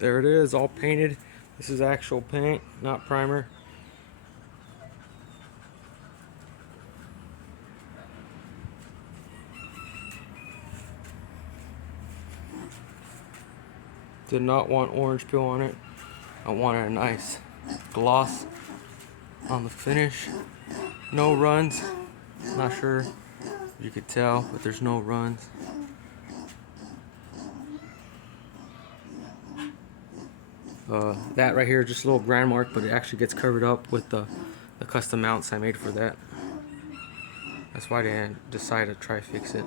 There it is, all painted. This is actual paint, not primer. Did not want orange peel on it. I wanted a nice gloss on the finish. No runs. Not sure if you could tell, but there's no runs. That right here is just a little grind mark, but it actually gets covered up with the custom mounts I made for that. That's why I didn't decide to try fix it.